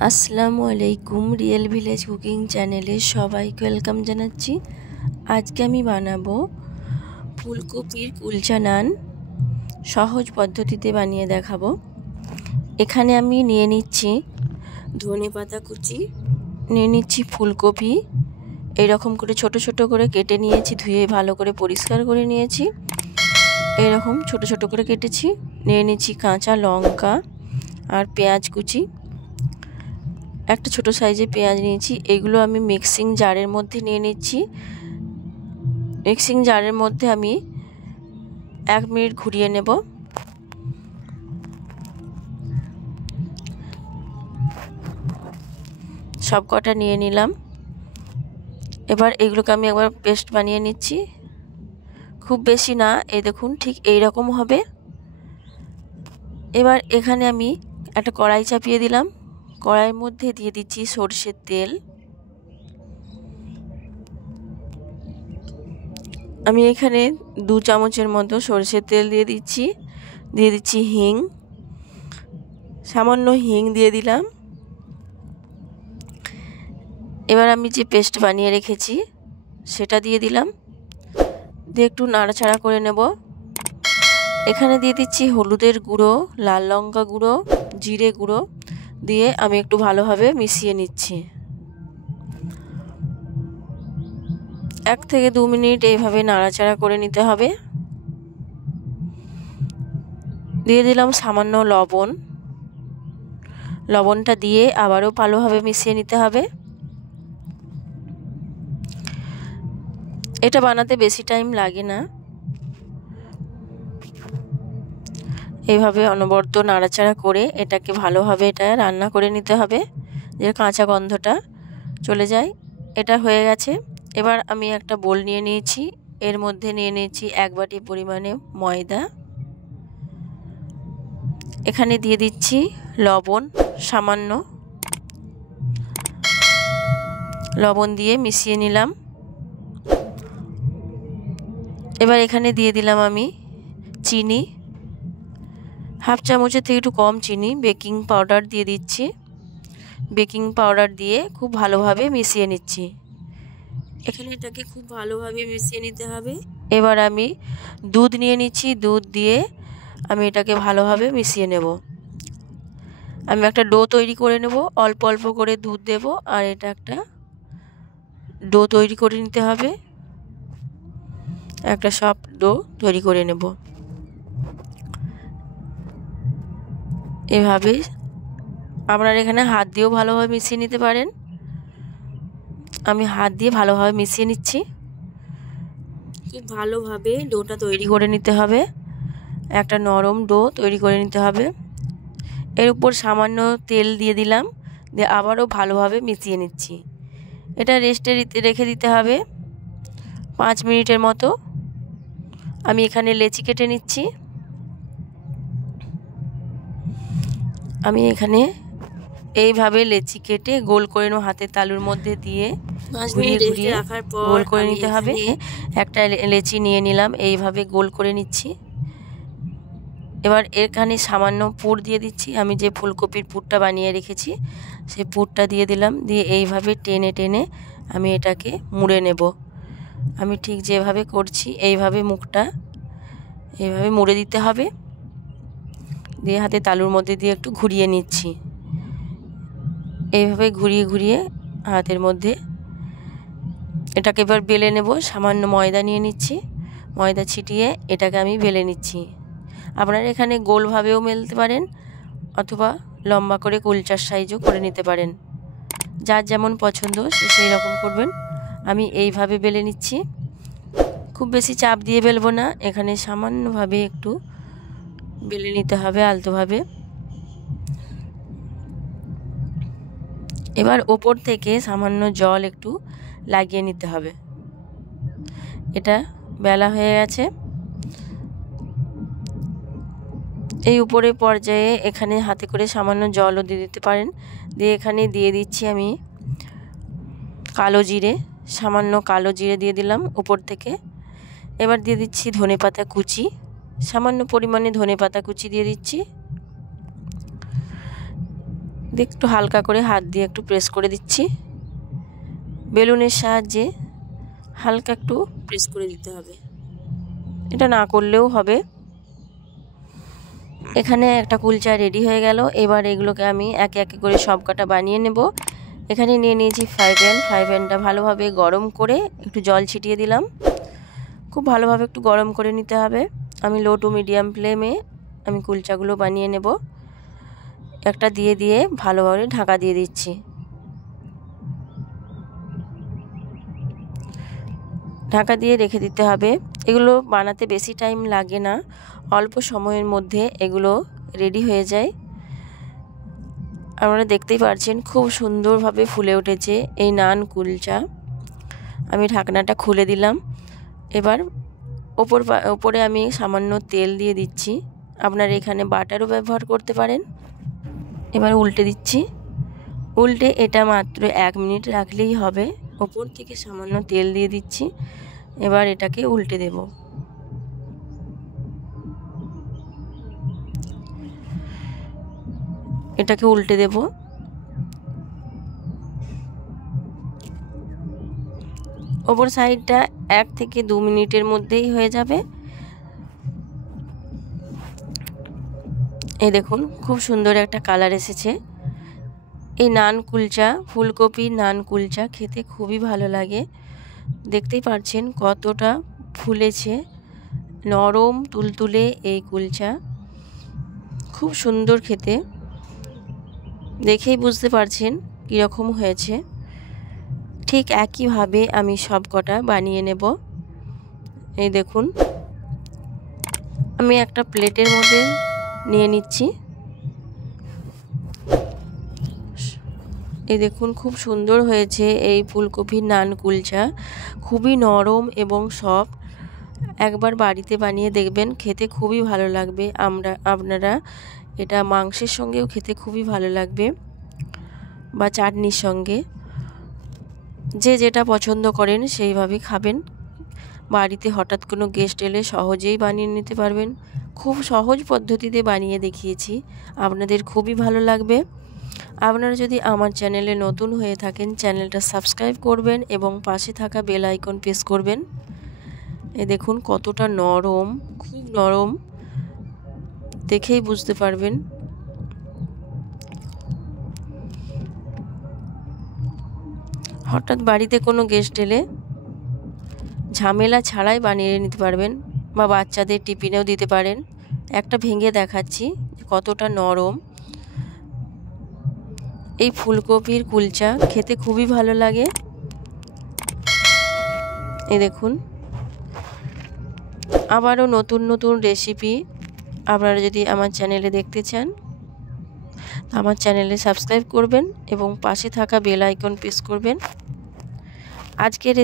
আসসালামু আলাইকুম। Real village cooking চ্যানেলে সবাইকে ওয়েলকাম জানাচ্ছি। আজকে আমি বানাবো ফুলকপির কুলচা নান, সহজ পদ্ধতিতে বানিয়ে দেখাবো। এখানে আমি নিয়ে নিচ্ছি ধনেপাতা কুচি, নিয়ে নিচ্ছি ফুলকপি, এইরকম করে ছোট ছোট করে কেটে নিয়েছি, ধুয়ে ভালো করে পরিষ্কার করে নিয়েছি, এইরকম ছোট ছোট করে কেটেছি। নিয়ে নিচ্ছি কাঁচা লঙ্কা আর পেঁয়াজ কুচি, একটা ছোট সাইজে পেঁয়াজ নিয়েছি। এগুলো আমি মিক্সিং জারের মধ্যে নিয়ে নিচ্ছি। মিক্সিং জারের মধ্যে আমি 1 মিনিট ঘুরিয়ে নেব। সব কটা নিয়ে নিলাম। এবার এগুলোকে আমি একবার পেস্ট বানিয়ে নিচ্ছি, খুব বেশি না, এই দেখুন ঠিক এই রকম হবে। এবার এখানে আমি একটা কড়াই চাপিয়ে দিলাম, কড়াইয়ের মধ্যে দিয়ে দিচ্ছি সরষের তেল। আমি এখানে 2 চামচের মতো সরষের তেল দিয়ে দিচ্ছি হিং, সামান্য হিং দিয়ে দিলাম। এবার আমি যে পেস্ট বানিয়ে রেখেছি সেটা দিয়ে দিলাম, দিয়ে একটু নাড়াচাড়া করে নেব। এখানে দিয়ে দিচ্ছি হলুদের গুঁড়ো, লাল লঙ্কা গুঁড়ো, জিরে গুঁড়ো দিয়ে আমি একটু ভালোভাবে মিশিয়ে নিচ্ছি। 1 থেকে 2 মিনিট এইভাবে নাড়াচাড়া করে নিতে হবে। দিয়ে দিলাম সামান্য লবণ, লবণটা দিয়ে আবারও ভালোভাবে মিশিয়ে নিতে হবে। এটা বানাতে বেশি টাইম লাগে না, এইভাবে অনবরত নাড়াচাড়া করে এটাকে ভালোভাবে রান্না করে নিতে হবে, যে কাঁচা গন্ধটা চলে যায়। এটা হয়ে গেছে। এবার আমি একটা বোল নিয়ে নিয়েছি, এর মধ্যে নিয়ে নিয়েছি 1 বাটি পরিমাণে ময়দা। এখানে দিয়ে দিচ্ছি লবণ, সামান্য লবণ দিয়ে মিশিয়ে নিলাম। এবার এখানে দিয়ে দিলাম আমি চিনি, 1/2 চামচের থেকে একটু কম চিনি। বেকিং পাউডার দিয়ে দিচ্ছি, বেকিং পাউডার দিয়ে খুব ভালোভাবে মিশিয়ে নিচ্ছি। এখানে এটাকে খুব ভালোভাবে মিশিয়ে নিতে হবে। এবার আমি দুধ নিয়ে নিচ্ছি, দুধ দিয়ে আমি এটাকে ভালোভাবে মিশিয়ে নেব। আমি একটা ডো তৈরি করে নেব, অল্প অল্প করে দুধ দেব আর এটা একটা ডো তৈরি করে নিতে হবে। একটা সফট ডো তৈরি করে নেব। এভাবে আপনারা এখানে হাত দিয়েও ভালোভাবে মিশিয়ে নিতে পারেন। আমি হাত দিয়ে ভালোভাবে মিশিয়ে নিচ্ছি। খুব ভালোভাবে ডোটা তৈরি করে নিতে হবে, একটা নরম ডো তৈরি করে নিতে হবে। এর উপর সামান্য তেল দিয়ে দিলাম, দিয়ে আবারও ভালোভাবে মিশিয়ে নিচ্ছি। এটা রেস্টে রেখে দিতে হবে 5 মিনিটের মতো। আমি এখানে লেচি কেটে নিচ্ছি। আমি এখানে এইভাবে লেচি কেটে গোল করে নেব, হাতের তালুর মধ্যে দিয়ে ঘুরিয়ে ঘুরিয়ে রাখার পর গোল করে নিতে হবে। একটা লেচি নিয়ে নিলাম, এইভাবে গোল করে নিচ্ছি। এবার এখানে সামান্য পুর দিয়ে দিচ্ছি, আমি যে ফুলকপির পুরটা বানিয়ে রেখেছি সেই পুরটা দিয়ে দিলাম, দিয়ে এইভাবে টেনে টেনে আমি এটাকে মুড়ে নেব। আমি ঠিক যেভাবে করছি এইভাবে মুখটা এইভাবে মুড়ে দিতে হবে, দিয়ে হাতে তালুর মধ্যে দিয়ে একটু ঘুরিয়ে নিচ্ছি। এইভাবে ঘুরিয়ে ঘুরিয়ে হাতের মধ্যে এটাকে এবার বেলে নেব। সামান্য ময়দা নিয়ে নিচ্ছি, ময়দা ছিটিয়ে এটাকে আমি বেলে নিচ্ছি। আপনারা এখানে গোলভাবেও মেলতে পারেন অথবা লম্বা করে কুলচার সাইজও করে নিতে পারেন, যার যেমন পছন্দ সেই রকম করবেন। আমি এইভাবে বেলে নিচ্ছি, খুব বেশি চাপ দিয়ে বেলবো না, এখানে সামান্যভাবে একটু বেলে নিতে হবে আলতোভাবে। এবার ওপর থেকে সামান্য জল একটু লাগিয়ে নিতে হবে। এটা বেলা হয়ে গেছে। এই উপরের পর্যায়ে এখানে হাতে করে সামান্য জলও দিয়ে দিতে পারেন। দিয়ে এখানে দিয়ে দিচ্ছি আমি কালো জিরে, সামান্য কালো জিরে দিয়ে দিলাম উপর থেকে। এবার দিয়ে দিচ্ছি ধনেপাতা কুচি, সামান্য পরিমাণে ধনেপাতা কুচি দিয়ে দিচ্ছি। একটু হালকা করে হাত দিয়ে একটু প্রেস করে দিচ্ছি। বেলুনের সাহায্যে হালকা একটু প্রেস করে দিতে হবে, এটা না করলেও হবে। এখানে একটা কুলচা রেডি হয়ে গেল। এবার এগুলোকে আমি একে একে করে সব কটা বানিয়ে নেব। এখানে নিয়ে নিয়েছি ফ্রাই প্যানটা ভালোভাবে গরম করে একটু জল ছিটিয়ে দিলাম। খুব ভালোভাবে একটু গরম করে নিতে হবে। আমি লো টু মিডিয়াম ফ্লেমে আমি কুলচাগুলো বানিয়ে নেব। একটা দিয়ে ভালোভাবে ঢাকা দিয়ে দিচ্ছি। ঢাকা দিয়ে রেখে দিতে হবে। এগুলো বানাতে বেশি টাইম লাগে না, অল্প সময়ের মধ্যে এগুলো রেডি হয়ে যায়। আপনারা দেখতেই পাচ্ছেন খুব সুন্দরভাবে ফুলে উঠেছে এই নান কুলচা। আমি ঢাকনাটা খুলে দিলাম। এবার ওপরে আমি সামান্য তেল দিয়ে দিচ্ছি। আপনারা এখানে বাটারও ব্যবহার করতে পারেন। এবার উল্টে দিচ্ছি। উল্টে এটা মাত্র 1 মিনিট রাখলেই হবে। ওপর থেকে সামান্য তেল দিয়ে দিচ্ছি। এবার এটাকে উল্টে দেব। এটাকে উল্টে দেব। ওপর সাইডটা 1 থেকে 2 মিনিটের মধ্যেই হয়ে যাবে। এই দেখুন খুব সুন্দর একটা কালার এসেছে। এই নান কুলচা, ফুলকপি নান কুলচা খেতে খুবই ভালো লাগে। দেখতেই পাচ্ছেন কতটা ফুলেছে, নরম তুলতুলে এই কুলচা, খুব সুন্দর খেতে। দেখেই বুঝতে পারছেন কীরকম হয়েছে। ঠিক একইভাবে আমি সব কটা বানিয়ে নেব। এই দেখুন আমি একটা প্লেটের মধ্যে নিয়ে নিচ্ছি। এই দেখুন খুব সুন্দর হয়েছে এই ফুলকপির নান কুলচা, খুবই নরম এবং সফট। একবার বাড়িতে বানিয়ে দেখবেন, খেতে খুবই ভালো লাগবে। আপনারা এটা মাংসের সঙ্গেও খেতে খুবই ভালো লাগবে বা চাটনির সঙ্গে, যে যেটা পছন্দ করেন সেইভাবেই খাবেন। বাড়িতে হঠাৎ কোনো গেস্ট এলে সহজেই বানিয়ে নিতে পারবেন। খুব সহজ পদ্ধতিতে বানিয়ে দেখিয়েছি, আপনাদের খুবই ভালো লাগবে। আপনারা যদি আমার চ্যানেলে নতুন হয়ে থাকেন চ্যানেলটা সাবস্ক্রাইব করবেন এবং পাশে থাকা বেল আইকন প্রেস করবেন। এই দেখুন কতটা নরম, খুব নরম, দেখেই বুঝতে পারবেন। হঠাৎ বাড়িতে কোনো গেস্ট এলে ঝামেলা ছাড়াই বানিয়ে নিতে পারবেন বা বাচ্চাদের টিফিনেও দিতে পারেন। একটা ভেঙে দেখাচ্ছি কতটা নরম। এই ফুলকপির কুলচা খেতে খুবই ভালো লাগে। এই দেখুন আবারও নতুন নতুন রেসিপি আপনারা যদি আমার চ্যানেলে দেখতে চান আমার চ্যানেলে সাবস্ক্রাইব করবেন এবং পাশে থাকা বেল আইকন প্রেস করবেন। আজকের